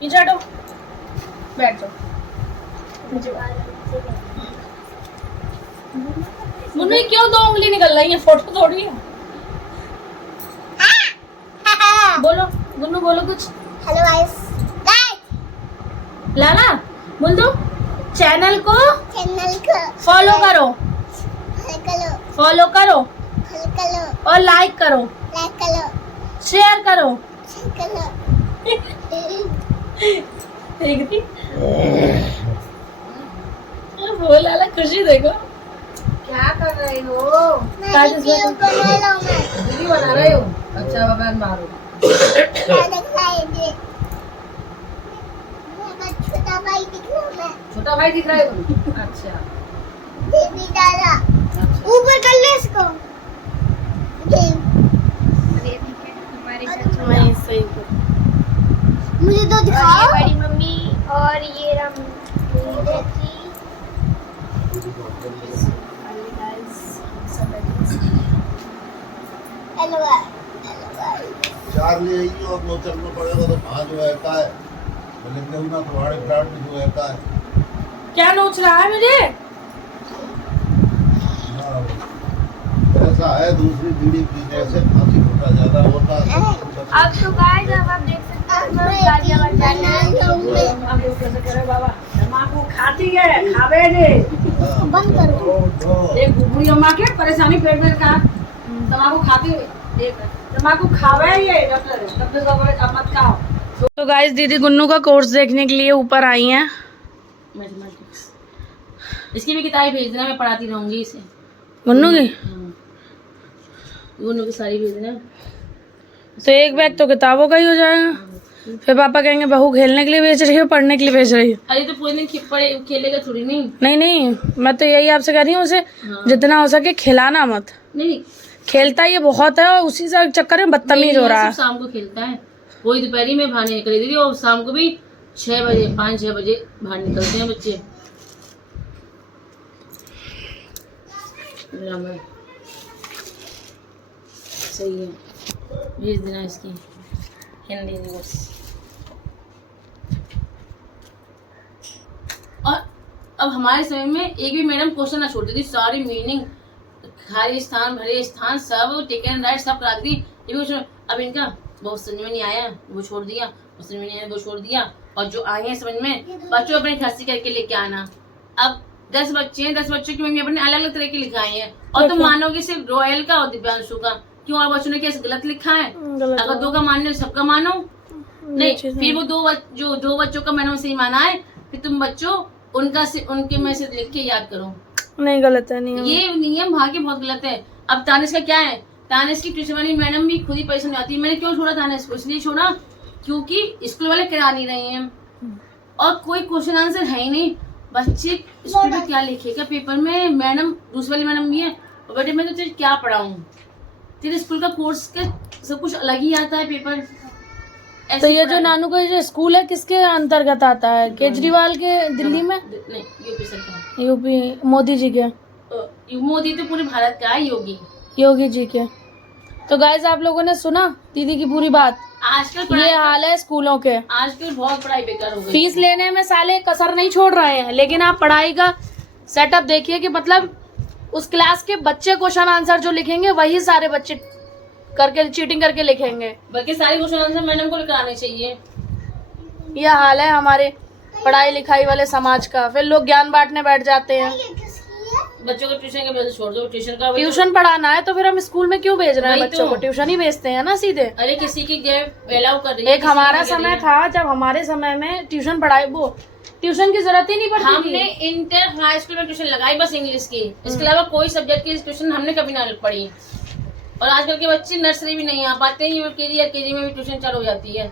पीछे हटो, बैठ जाओ। मुन्नी क्यों 2 उंगली निकल रही है? फोटो थोड़ी है। बोलो गुन्नू, बोलो कुछ। हेलो गाइस, लाला बोल दो, चैनल को चैनल को फॉलो करो, फॉलो करो और लाइक करो, शेयर करो। ठीक थी। वो लाला खुशी देखो। क्या कर रहे हो? मैं वीडियो बना रहे हो? अच्छा बाबा मारो। छोटा भाई दिख रहा है तुम? अच्छा ऊपर कर ले इसको। नहीं सही। मुझे तो दिखाओ। बड़ी मम्मी और ये राम हेलो चार ले आइए और वो चलना पड़ेगा तो वहाँ जो है का है बोले क्यों ना तुम्हारे फ्लैट में जो है का है क्या नोच रहा है मुझे? हाँ, ऐसा है दूसरी पीढ़ी की जैसे खांसी खोटा ज्यादा होता है। अब तो गाइस अब आप देख सकते हैं मैं गाजियाबाद जाना अब लोग कैसे करे बाबा? तम्बाकू खाती है, खावे दे। बंद करो। एक बुढ़ी अम्मा के परेशानी पेट में का तम्बाकू खाती है। एक तम्बाकू खावे ये डॉक्टर को बोले अब मत खाओ। तो गाइस दीदी गुन्नू का कोर्स देखने के लिए ऊपर आई हैं। मैथमेटिक्स, इसकी भी किताबें भेज देना, मैं पढ़ाती रहूंगी इसे। गुन्नू की गुन्नू की सारी भेज देना। तो एक बैग तो किताबों का ही हो जाएगा। फिर पापा कहेंगे बहू खेलने के लिए भेज रही हो, पढ़ने के लिए भेज रही हो। अरे तो पूरे दिन खेलेगा थोड़ी नहीं। नहीं नहीं, मैं तो यही आपसे कह रही हूँ, उसे हाँ। जितना हो सके खिलाना मत। नहीं खेलता ये बहुत है और उसी से चक्कर में बदतमीज हो रहा है। शाम को खेलता है, वही दोपहरी में बाहर निकल दीदी, और शाम को भी 6 बजे 5-6 बजे बाहर निकलते हैं बच्चे। सही है, भेज देना इसकी हिंदी दिवस। और अब हमारे समय में एक भी मैडम क्वेश्चन ना छोड़ती थी, सारी मीनिंग खाली स्थान भरे स्थान सब टिक एंड राइट सब करा दी। ये भी क्वेश्चन अब इनका बहुत समझ में नहीं आया वो छोड़ दिया, वो समझ में नहीं आया वो छोड़ दिया, और जो आए हैं समझ में बच्चों अपने घर से करके लेके आना। अब 10 बच्चे हैं, 10 बच्चों की मम्मी अपने अलग अलग तरह के लिखाए हैं, और तुम मानोगे सिर्फ रोयल का और दिव्यांशु का। क्यों? और बच्चों ने कैसे गलत लिखा है? अगर 2 का मानने सबका मानो नहीं, फिर वो दो बच्चों का मैंने सही माना है, फिर तुम बच्चों उनके में से लिख के याद करो। नहीं गलत है, नहीं ये नियम भाग्य बहुत गलत है। अब तानिश का क्या है, तानिश की ट्यूशन वाली मैडम भी खुद ही परेशान आती है। मैंने क्यों छोड़ा तानिश को? इसलिए छोड़ा क्योंकि स्कूल वाले करा नहीं रहे हैं और कोई क्वेश्चन आंसर है ही नहीं। बच्चे स्कूल में क्या लिखेगा पेपर में? मैडम दूसरी वाली मैडम भी है, और बेटे मैं तो तुझे क्या पढ़ाऊं, तेरे स्कूल का कोर्स का सब कुछ अलग ही आता है पेपर। तो ये जो नानू का जो स्कूल है किसके अंतर्गत आता है? केजरीवाल के दिल्ली में? नहीं, यूपी सरकार, यूपी मोदी जी के। मोदी तो पूरे भारत का है, योगी जी के। तो गाइस आप लोगों ने सुना दीदी की पूरी बात। आजकल ये हाल है स्कूलों के। आजकल बहुत पढ़ाई बेकार हो गई। फीस लेने में साले कसर नहीं छोड़ रहे हैं, लेकिन आप पढ़ाई का सेटअप देखिए कि मतलब उस क्लास के बच्चे क्वेश्चन आंसर जो लिखेंगे वही सारे बच्चे करके चीटिंग करके लिखेंगे। बल्कि सारे क्वेश्चन आंसर मैडम को कराने चाहिए। यह हाल है हमारे पढ़ाई लिखाई वाले समाज का। फिर लोग ज्ञान बांटने बैठ जाते हैं। बच्चों को ट्यूशन के वजह छोड़ दो, ट्यूशन का ट्यूशन पढ़ाना है तो फिर हम स्कूल में क्यों भेज रहे हैं? वही बच्चों तो। को ट्यूशन ही भेजते हैं ना सीधे। अरे किसी की अलाउ कर रही है, एक हमारा समय था जब हमारे समय में ट्यूशन पढ़ाई वो ट्यूशन की जरूरत ही नहीं पड़ती हमने इंटर हाई स्कूल में ट्यूशन लगाई बस इंग्लिश की, इसके अलावा कोई सब्जेक्ट की ट्यूशन हमने कभी ना पढ़ी। और आजकल के बच्चे नर्सरी भी नहीं आ पाते हैं, यूकेजी या केजी में भी ट्यूशन चालू हो जाती है।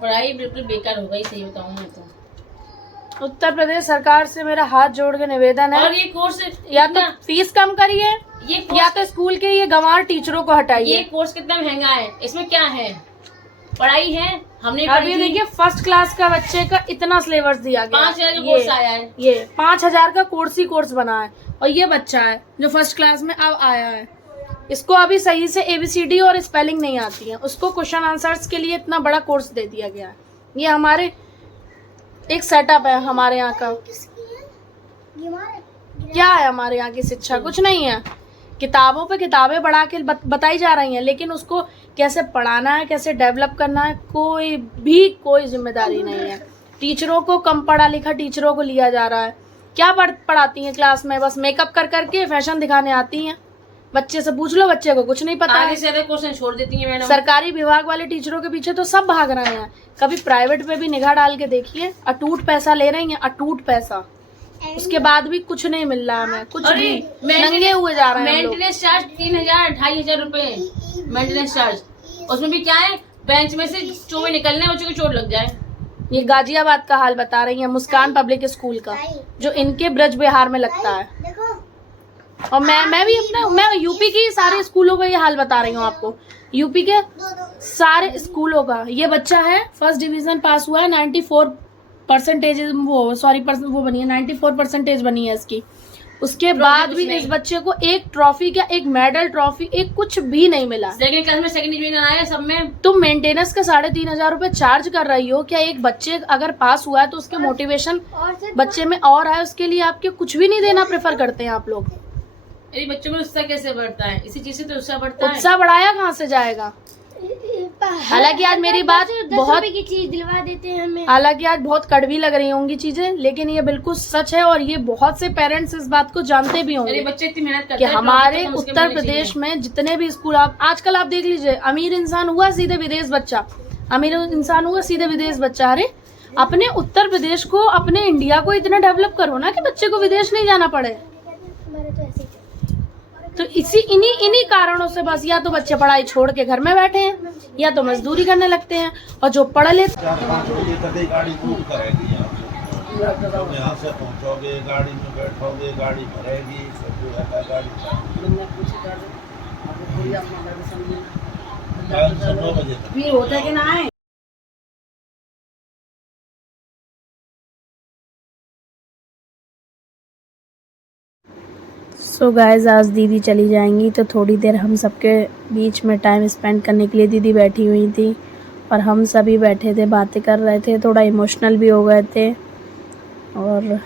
पढ़ाई बिल्कुल बेकार हो गई, सही बताऊं मैं तो। उत्तर प्रदेश सरकार से मेरा हाथ जोड़ के निवेदन है, और ये कोर्स या तो फीस कम करिए ये या तो स्कूल के ये गंवार टीचरों को हटाइए। ये कोर्स कितना महंगा है, इसमें क्या है? पढ़ाई है, हमने अब ये देखिए फर्स्ट क्लास का बच्चे का इतना सिलेबस दिया गया, 5,000 का कोर्स आया है। ये 5,000 का कोर्स ही कोर्स बना है, और ये बच्चा है जो फर्स्ट क्लास में अब आया है। इसको अभी सही से ABCD और स्पेलिंग नहीं आती है, उसको क्वेश्चन आंसर्स के लिए इतना बड़ा कोर्स दे दिया गया है। ये हमारे एक सेटअप है हमारे यहाँ का। क्या है हमारे यहाँ की शिक्षा? कुछ नहीं है। किताबों पे किताबें बढ़ा के बताई जा रही हैं, लेकिन उसको कैसे पढ़ाना है, कैसे डेवलप करना है, कोई जिम्मेदारी नहीं है। टीचरों को कम पढ़ा लिखा टीचरों को लिया जा रहा है। क्या पढ़ाती हैं क्लास में? बस मेकअप कर करके फैशन दिखाने आती हैं। बच्चे से पूछ लो, बच्चे को कुछ नहीं पता है। आगे से क्वेश्चन छोड़ देती हैं मैडम। सरकारी विभाग वाले टीचरों के पीछे तो सब भाग रहे हैं। कभी प्राइवेट पे भी निगाह डाल के देखिए, अटूट पैसा ले रही हैं, अटूट पैसा। उसके बाद भी कुछ नहीं मिल रहा हमें, कुछ भी नंगे हुए जा रहे हैं। मेंटेनेंस चार्ज 3000-2500 रुपए मेंटेनेंस चार्ज। उसमें भी क्या है, बेंच में से चूहे निकलने, बच्चों को चोट लग जाए। ये गाजियाबाद का हाल बता रही है, मुस्कान पब्लिक स्कूल का, जो इनके ब्रज बिहार में लगता है। और मैं भी मैं यूपी की सारे स्कूलों का ये हाल बता रही हूँ आपको। यूपी के सारे स्कूलों का। ये बच्चा है, फर्स्ट डिवीजन पास हुआ है, 94% वो बनी है, 94% बनी है इसकी। उसके बाद भी इस बच्चे को एक ट्रॉफी क्या, एक मेडल ट्रॉफी, एक कुछ भी नहीं मिला। सेकंड क्लास में सेकंड डिवीजन आया सब में। तुम मेंटेनेंस का 3500 रुपए चार्ज कर रही हो। क्या एक बच्चे अगर पास हुआ है तो उसके मोटिवेशन बच्चे में और है, उसके लिए आपके कुछ भी नहीं देना प्रेफर करते हैं आप लोग। अरे बच्चों में उत्साह कैसे बढ़ता है? इसी चीज से तो उत्साह बढ़ता है। उत्साह बढ़ाया कहाँ से जाएगा? हालांकि आज मेरी बात बहुत की चीज दिलवा देते हैं हमें। हालांकि आज बहुत कड़वी लग रही होंगी चीजें, लेकिन ये बिल्कुल सच है। और ये बहुत से पेरेंट्स इस बात को जानते भी होंगे। अरे बच्चे इतनी मेहनत करते कि हैं, हमारे उत्तर प्रदेश में जितने भी स्कूल आजकल आप देख लीजिए, अमीर इंसान हुआ सीधे विदेश बच्चा, अमीर इंसान हुआ सीधे विदेश बच्चा। अरे अपने उत्तर प्रदेश को, अपने इंडिया को इतना डेवलप करो ना कि बच्चे को विदेश नहीं जाना पड़े। तो इन्हीं कारणों से बस या तो बच्चे पढ़ाई छोड़ के घर में बैठे हैं, या तो मजदूरी करने लगते हैं। और जो पढ़ लेते 4-5 बजे तक गाड़ी बुक करेगी। आप यहाँ से पहुँचोगे, गाड़ी में बैठोगे, गाड़ी भरेगी, सब जो है गाड़ी 9 बजे तक। फिर होता है कि ना है। सो गाइस, आज दीदी चली जाएंगी तो थोड़ी देर हम सबके बीच में टाइम स्पेंड करने के लिए दीदी बैठी हुई थी। और हम सभी बैठे थे, बातें कर रहे थे, थोड़ा इमोशनल भी हो गए थे। और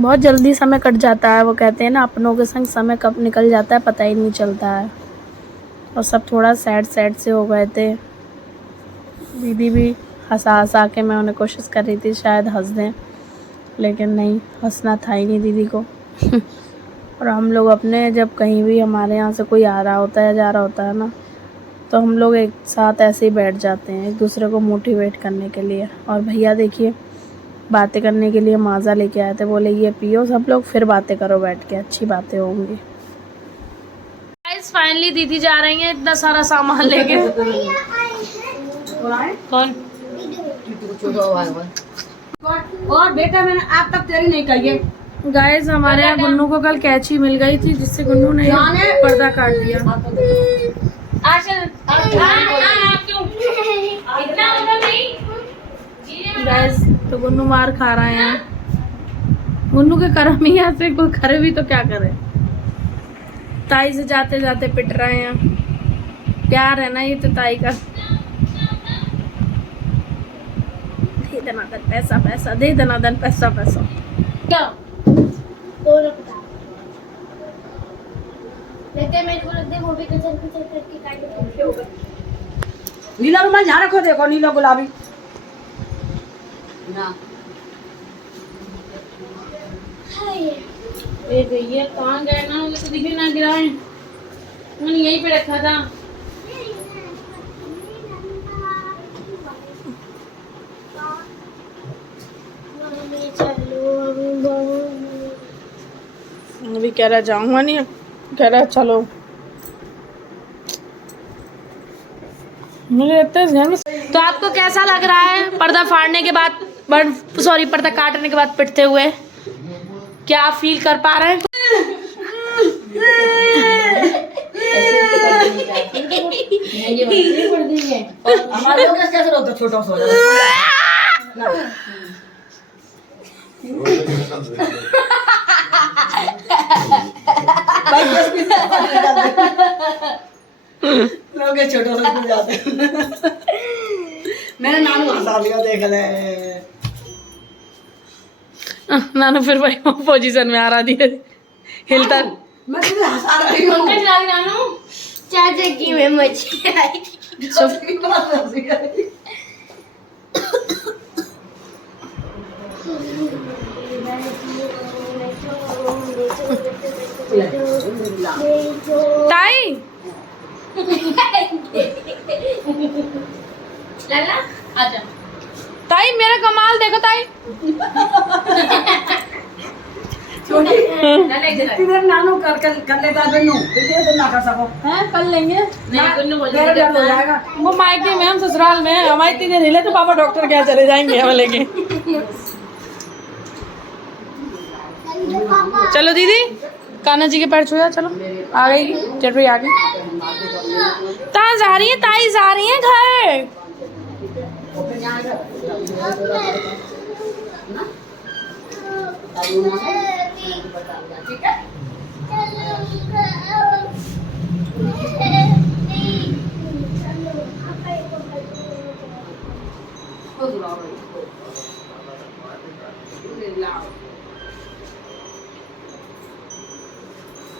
बहुत जल्दी समय कट जाता है। वो कहते हैं ना, अपनों के संग समय कब निकल जाता है पता ही नहीं चलता है। और सब थोड़ा सैड से हो गए थे। दीदी भी हंसा के मैं उन्हें कोशिश कर रही थी शायद हंस दें, लेकिन नहीं, हंसना था ही नहीं दीदी को। और हम लोग अपने, जब कहीं भी हमारे यहाँ से कोई आ रहा होता है, जा रहा होता है ना, तो हम लोग एक साथ ऐसे ही बैठ जाते हैं एक दूसरे को मोटिवेट करने के लिए। और भैया देखिए, बातें करने के लिए माज़ा लेके आए थे, बोले ये पियो सब लोग, फिर बातें करो बैठ के, अच्छी बातें होंगी। गाइस फाइनली दीदी जा रही हैं इतना सारा सामान लेके। कौन? और बेटा मैंने आज तक तेरी नहीं कही है। गाइस हमारे यहाँ गुन्नू को कल कैंची मिल गई थी, जिससे गुन्नू ने पर्दा काट दिया। गाइस तो गुन्नू मार खा रहे हैं। गुन्नू के कर्म ही ऐसे, कोई करे भी तो क्या करे। ताई से जाते जाते पिट रहे हैं। प्यार है ना ये तो ताई का। दे दनादन पैसा, दे दनादन पैसा। क्या लेते मेरे को लगता है वो भी कचर करके काट होगा। नीला रुमाल यहाँ रखो, देखो नीला गुलाबी ना। हाय ये कहाँ गए ना, मुझे तो दिखे ना गिराए। मैंने यहीं पे रखा था। अभी कह रहा जाऊंगा नहीं, कह रहा चलो। मुझे लगता है घर में। तो आपको कैसा लग रहा है पर्दा फाड़ने के बाद, पर्दा काटने के बाद पिटते हुए? क्या आप फील कर पा रहे हैं? हमारे लोग कैसे होता छोटा सा भाई बस भी लोग ये छोटा सा स्कूल जाते हैं। मेरे नानू हंसा दिया देख ले। नानू फिर वही पोजीशन में आ रहा दिए हिलता। मैं तुझे हंसा रही हूँ। पंखा चला रही नानू। चाचा की में मछली आई थी। सबकी बात हंसी आई। ताई लाला आजा। ताई मेरा कमाल देखो ताई। लाला इधर आ। इधर नानू कर लेता है बिन्नू, इधर तो ना कर सको। हैं कर लेंगे। नहीं गुन्नू बोल मेरा डर हो जाएगा। वो मायके में हम ससुराल में हैं, हमारे इतनी देर हिले तो पापा डॉक्टर क्या चले जाएंगे हमें लेके। चलो दीदी कान्हा जी के पैर छुआ। चलो आ गई चटरी आ गई। कहाँ जा रही है ताई? जा रही है घर।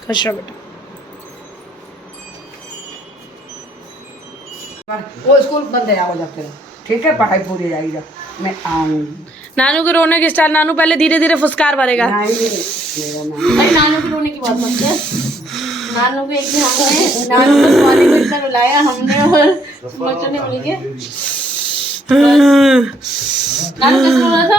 खुश रहो बेटा। वो स्कूल बंद है, आओ जाते हैं। ठीक है, पढ़ाई पूरी हो जाएगी। मैं आऊंगी। नानू के रोने के स्टाइल। नानू पहले धीरे धीरे फुसकार भरेगा। नहीं मेरा नाम अरे नानू की रोने की बात मत कर। नानू को एक दिन हमने नानू को सोने को इतना रुलाया हमने और बच्चों ने मिल के। नानू कैसे रो रहा था?